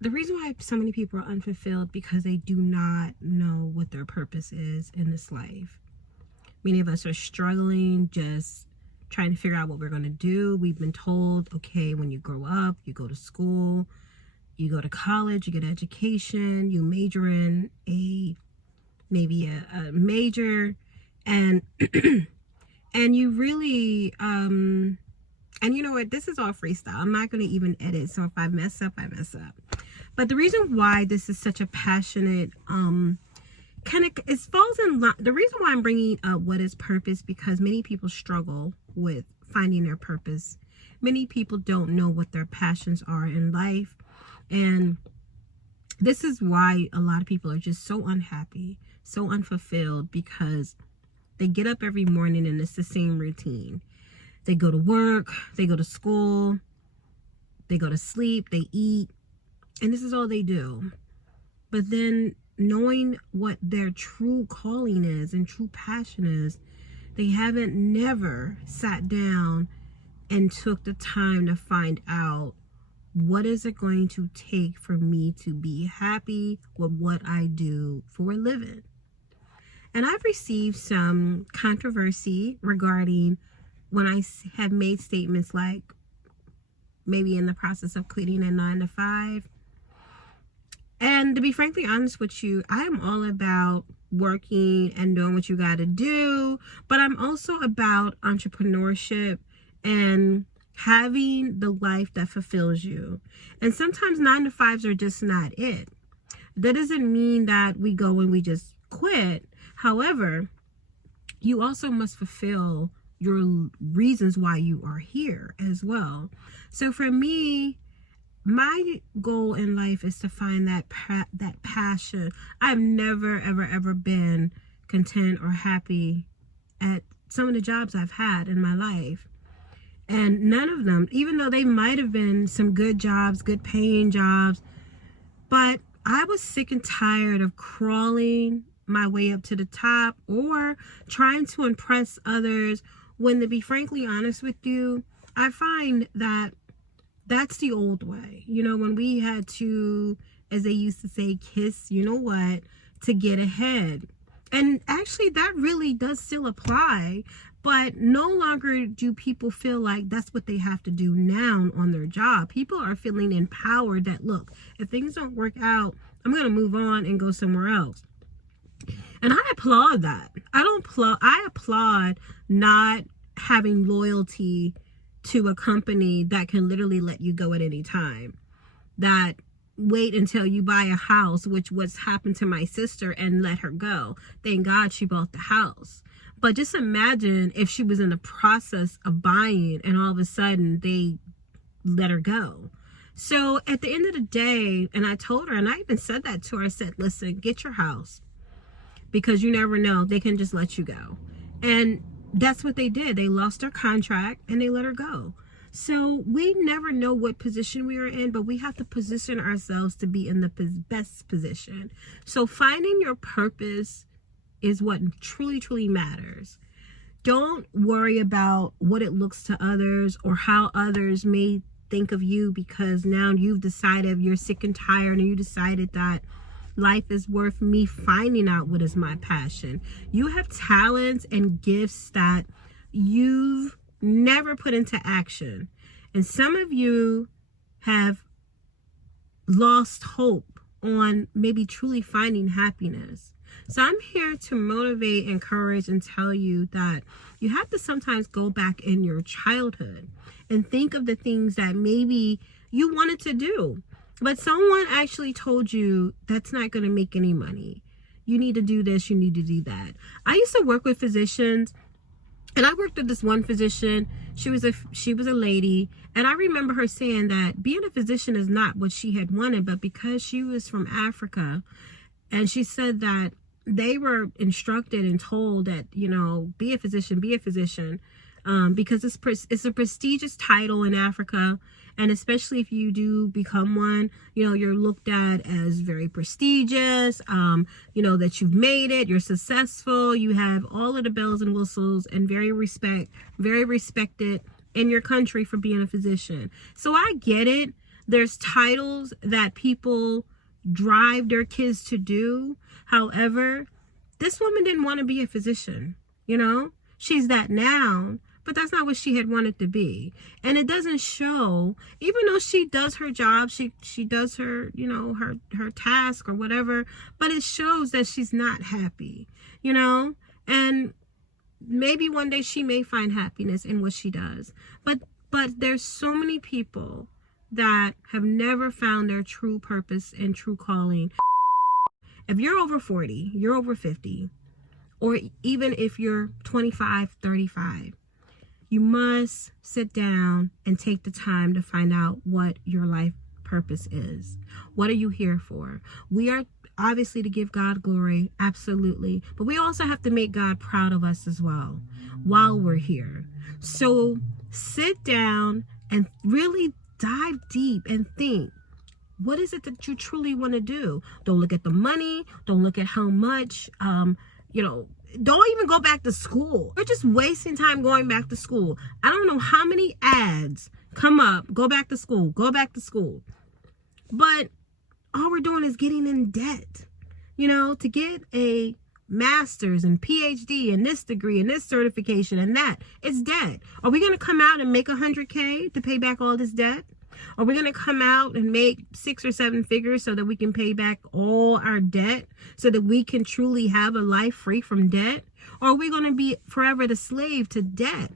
the reason why so many people are unfulfilled because they do not know what their purpose is in this life. Many of us are struggling, just trying to figure out what we're going to do. We've been told, okay, when you grow up, you go to school, you go to college, you get an education, you major in maybe a major, and and you really and you know what, this is all freestyle. I'm not going to even edit, so if I mess up, I mess up. But the reason why this is such a passionate it falls in line. The reason why I'm bringing up what is purpose, because many people struggle with finding their purpose. Many people don't know what their passions are in life, and this is why a lot of people are just so unhappy, so unfulfilled, because they get up every morning and it's the same routine. They go to work, they go to school, they go to sleep, they eat, and this is all they do. But then knowing what their true calling is and true passion is, they haven't never sat down and took the time to find out, what is it going to take for me to be happy with what I do for a living? And I've received some controversy regarding when I have made statements like, maybe in the process of quitting a 9-to-5. And to be frankly honest with you, I'm all about working and doing what you got to do, but I'm also about entrepreneurship and having the life that fulfills you. And sometimes 9-to-5s are just not it. That doesn't mean that we go and we just quit. However, you also must fulfill your reasons why you are here as well. So for me, my goal in life is to find that passion. I've never, ever been content or happy at some of the jobs I've had in my life. And none of them, even though they might have been some good jobs, good paying jobs, but I was sick and tired of crawling my way up to the top or trying to impress others, when, to be frankly honest with you, I find that that's the old way. You know, when we had to, as they used to say, kiss, you know what, to get ahead. And actually that really does still apply, but no longer do people feel like that's what they have to do now on their job. People are feeling empowered that, look, if things don't work out, I'm going to move on and go somewhere else. And I applaud that. I applaud not having loyalty to a company that can literally let you go at any time, that wait until you buy a house, which what's happened to my sister, and let her go. Thank God she bought the house. But just imagine if she was in the process of buying and all of a sudden they let her go. So at the end of the day, and I told her, and I even said that to her, I said, listen, get your house, because you never know, they can just let you go. And that's what they did. They lost their contract and they let her go. So we never know what position we are in, but we have to position ourselves to be in the best position. So finding your purpose is what truly matters. Don't worry about what it looks to others or how others may think of you, because now you've decided, you're sick and tired, and you decided that life is worth me finding out what is my passion. You have talents and gifts that you've never put into action. And some of you have lost hope on maybe truly finding happiness. So I'm here to motivate, encourage, and tell you that you have to sometimes go back in your childhood and think of the things that maybe you wanted to do, but someone actually told you that's not going to make any money. You need to do this, you need to do that. I used to work with physicians, and I worked with this one physician. She was a lady, and I remember her saying that being a physician is not what she had wanted, but because she was from Africa, and she said that they were instructed and told that, you know, be a physician, because it's a prestigious title in Africa. And especially if you do become one, you know, you're looked at as very prestigious, you know, that you've made it, you're successful, you have all of the bells and whistles, and very respected in your country for being a physician. So I get it. There's titles that people drive their kids to do. However, this woman didn't want to be a physician, you know? She's that now, but that's not what she had wanted to be. And it doesn't show, even though she does her job, she does her, you know, her task or whatever, but it shows that she's not happy, you know? And maybe one day she may find happiness in what she does. But there's so many people that have never found their true purpose and true calling. If you're over 40, you're over 50, or even if you're 25, 35, you must sit down and take the time to find out what your life purpose is. What are you here for? We are obviously to give God glory, absolutely, but we also have to make God proud of us as well while we're here. So sit down and really dive deep and think, what is it that you truly want to do? Don't look at the money. Don't look at how much, you know, don't even go back to school. We're just wasting time going back to school. I don't know how many ads come up, go back to school, go back to school. But all we're doing is getting in debt, you know, to get a master's and PhD and this degree and this certification and that. It's debt. Are we going to come out and make $100K to pay back all this debt? Are we going to come out and make 6 or 7 figures so that we can pay back all our debt, so that we can truly have a life free from debt? Or are we going to be forever the slave to debt?